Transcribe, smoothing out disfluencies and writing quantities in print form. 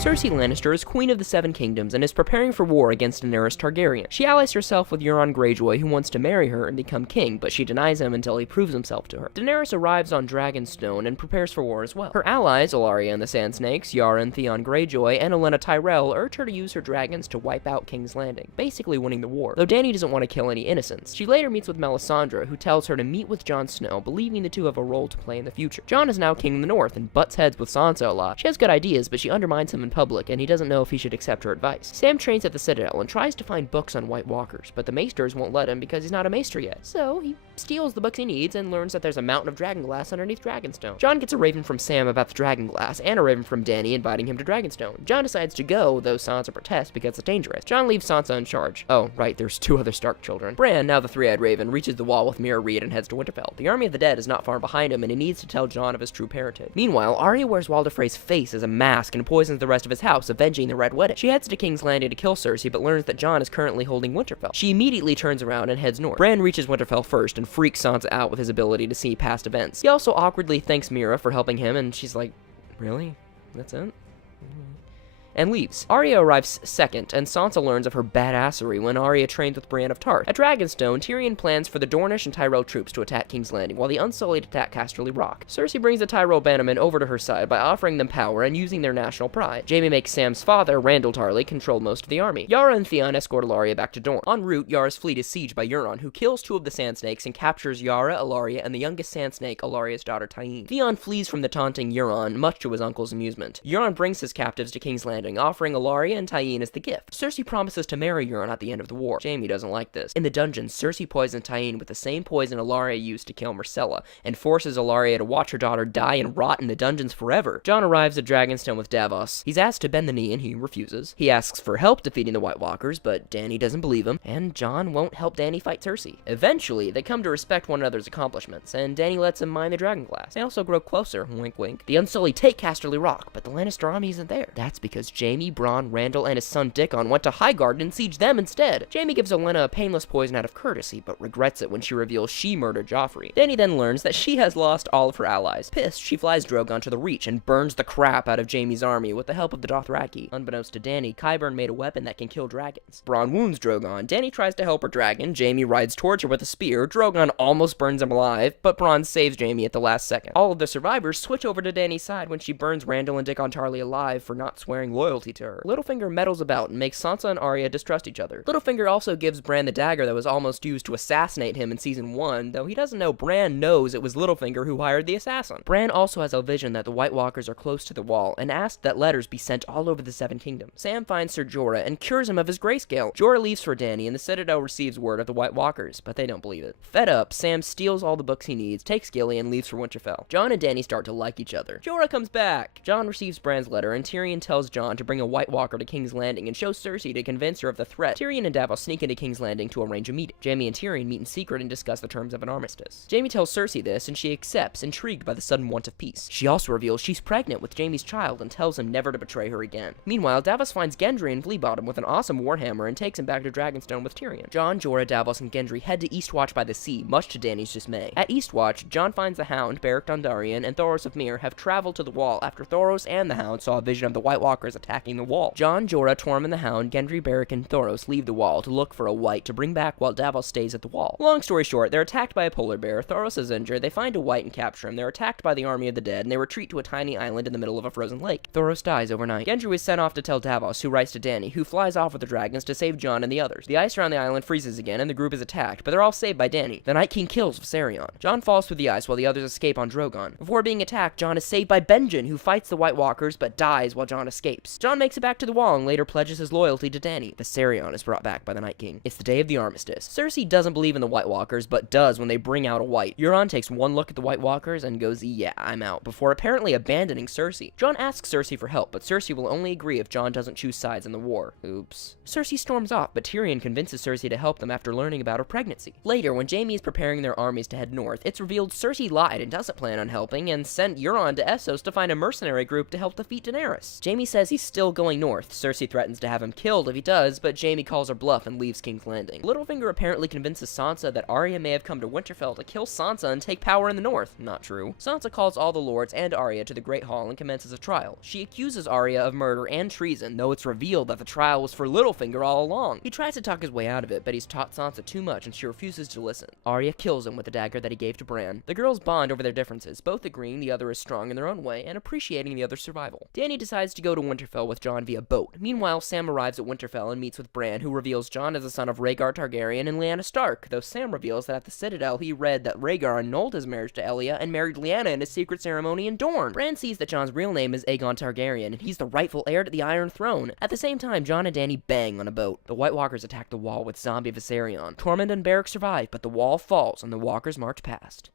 Cersei Lannister is Queen of the Seven Kingdoms and is preparing for war against Daenerys Targaryen. She allies herself with Euron Greyjoy, who wants to marry her and become king, but she denies him until he proves himself to her. Daenerys arrives on Dragonstone and prepares for war as well. Her allies, Ellaria and the Sand Snakes, Yara and Theon Greyjoy, and Olenna Tyrell urge her to use her dragons to wipe out King's Landing, basically winning the war, though Dany doesn't want to kill any innocents. She later meets with Melisandre, who tells her to meet with Jon Snow, believing the two have a role to play in the future. Jon is now king in the north and butts heads with Sansa a lot. She has good ideas, but she undermines him in public, and he doesn't know if he should accept her advice. Sam trains at the Citadel and tries to find books on White Walkers, but the Maesters won't let him because he's not a Maester yet. So he steals the books he needs and learns that there's a mountain of Dragonglass underneath Dragonstone. Jon gets a raven from Sam about the Dragonglass and a raven from Dany inviting him to Dragonstone. Jon decides to go, though Sansa protests because it's dangerous. Jon leaves Sansa in charge. Oh, right, there's two other Stark children. Bran, now the three-eyed raven, reaches the wall with Mira Reed and heads to Winterfell. The army of the dead is not far behind him, and he needs to tell Jon of his true parentage. Meanwhile, Arya wears Walder Frey's face as a mask and poisons the rest of his house, avenging the Red Wedding. She heads to King's Landing to kill Cersei, but learns that Jon is currently holding Winterfell. She immediately turns around and heads north. Bran reaches Winterfell first and freaks Sansa out with his ability to see past events. He also awkwardly thanks Mira for helping him, and she's like, really? That's it? And leaves. Arya arrives second, and Sansa learns of her badassery when Arya trains with Brienne of Tarth. At Dragonstone, Tyrion plans for the Dornish and Tyrell troops to attack King's Landing, while the Unsullied attack Casterly Rock. Cersei brings the Tyrell bannermen over to her side by offering them power and using their national pride. Jaime makes Sam's father, Randyll Tarly, control most of the army. Yara and Theon escort Ellaria back to Dorne. En route, Yara's fleet is sieged by Euron, who kills two of the Sand Snakes and captures Yara, Ellaria, and the youngest Sand Snake, Ellaria's daughter Tyene. Theon flees from the taunting Euron, much to his uncle's amusement. Euron brings his captives to King's Landing, offering Ellaria and Tyene as the gift. Cersei promises to marry Euron at the end of the war. Jaime doesn't like this. In the dungeon, Cersei poisons Tyene with the same poison Ellaria used to kill Myrcella, and forces Ellaria to watch her daughter die and rot in the dungeons forever. Jon arrives at Dragonstone with Davos. He's asked to bend the knee and he refuses. He asks for help defeating the White Walkers, but Dany doesn't believe him, and Jon won't help Dany fight Cersei. Eventually, they come to respect one another's accomplishments, and Dany lets him mine the Dragonglass. They also grow closer, wink wink. The Unsullied take Casterly Rock, but the Lannister army isn't there. That's because Jaime, Bronn, Randyll, and his son Dickon went to Highgarden and siege them instead. Jaime gives Olenna a painless poison out of courtesy, but regrets it when she reveals she murdered Joffrey. Dany then learns that she has lost all of her allies. Pissed, she flies Drogon to the Reach and burns the crap out of Jaime's army with the help of the Dothraki. Unbeknownst to Dany, Qyburn made a weapon that can kill dragons. Bronn wounds Drogon. Dany tries to help her dragon. Jaime rides towards her with a spear. Drogon almost burns him alive, but Bronn saves Jaime at the last second. All of the survivors switch over to Dany's side when she burns Randyll and Dickon Tarly alive for not swearing loyalty to her. Littlefinger meddles about and makes Sansa and Arya distrust each other. Littlefinger also gives Bran the dagger that was almost used to assassinate him in Season 1, though he doesn't know Bran knows it was Littlefinger who hired the assassin. Bran also has a vision that the White Walkers are close to the Wall, and asks that letters be sent all over the Seven Kingdoms. Sam finds Ser Jorah and cures him of his grayscale. Jorah leaves for Dany, and the Citadel receives word of the White Walkers, but they don't believe it. Fed up, Sam steals all the books he needs, takes Gilly, and leaves for Winterfell. Jon and Dany start to like each other. Jorah comes back! Jon receives Bran's letter, and Tyrion tells Jon to bring a White Walker to King's Landing and show Cersei to convince her of the threat. Tyrion and Davos sneak into King's Landing to arrange a meeting. Jaime and Tyrion meet in secret and discuss the terms of an armistice. Jaime tells Cersei this, and she accepts, intrigued by the sudden want of peace. She also reveals she's pregnant with Jaime's child and tells him never to betray her again. Meanwhile, Davos finds Gendry in Fleabottom with an awesome warhammer and takes him back to Dragonstone with Tyrion. Jon, Jorah, Davos, and Gendry head to Eastwatch by the sea, much to Dany's dismay. At Eastwatch, Jon finds the Hound, Beric Dondarrion, and Thoros of Myr have traveled to the Wall after Thoros and the Hound saw a vision of the White Walkers attacking the Wall. Jon, Jorah, Tormund the Hound, Gendry, Beric, and Thoros leave the Wall to look for a White to bring back while Davos stays at the Wall. Long story short, they're attacked by a polar bear, Thoros is injured, they find a White and capture him, they're attacked by the army of the dead, and they retreat to a tiny island in the middle of a frozen lake. Thoros dies overnight. Gendry is sent off to tell Davos, who writes to Dany, who flies off with the dragons to save Jon and the others. The ice around the island freezes again, and the group is attacked, but they're all saved by Dany. The Night King kills Viserion. Jon falls through the ice while the others escape on Drogon. Before being attacked, Jon is saved by Benjen, who fights the White Walkers, but dies while Jon escapes. Jon makes it back to the Wall and later pledges his loyalty to Dany. Viserion is brought back by the Night King. It's the day of the armistice. Cersei doesn't believe in the White Walkers, but does when they bring out a White. Euron takes one look at the White Walkers and goes, yeah, I'm out, before apparently abandoning Cersei. Jon asks Cersei for help, but Cersei will only agree if Jon doesn't choose sides in the war. Oops. Cersei storms off, but Tyrion convinces Cersei to help them after learning about her pregnancy. Later, when Jaime is preparing their armies to head north, it's revealed Cersei lied and doesn't plan on helping, and sent Euron to Essos to find a mercenary group to help defeat Daenerys. Jaime says he he's still going north. Cersei threatens to have him killed if he does, but Jaime calls her bluff and leaves King's Landing. Littlefinger apparently convinces Sansa that Arya may have come to Winterfell to kill Sansa and take power in the north. Not true. Sansa calls all the lords and Arya to the Great Hall and commences a trial. She accuses Arya of murder and treason, though it's revealed that the trial was for Littlefinger all along. He tries to talk his way out of it, but he's taught Sansa too much and she refuses to listen. Arya kills him with the dagger that he gave to Bran. The girls bond over their differences, both agreeing the other is strong in their own way and appreciating the other's survival. Dany decides to go to Winterfell with Jon via boat. Meanwhile, Sam arrives at Winterfell and meets with Bran, who reveals Jon is the son of Rhaegar Targaryen and Lyanna Stark, though Sam reveals that at the Citadel he read that Rhaegar annulled his marriage to Elia and married Lyanna in a secret ceremony in Dorne. Bran sees that Jon's real name is Aegon Targaryen, and he's the rightful heir to the Iron Throne. At the same time, Jon and Dany bang on a boat. The White Walkers attack the wall with zombie Viserion. Tormund and Beric survive, but the wall falls and the walkers march past.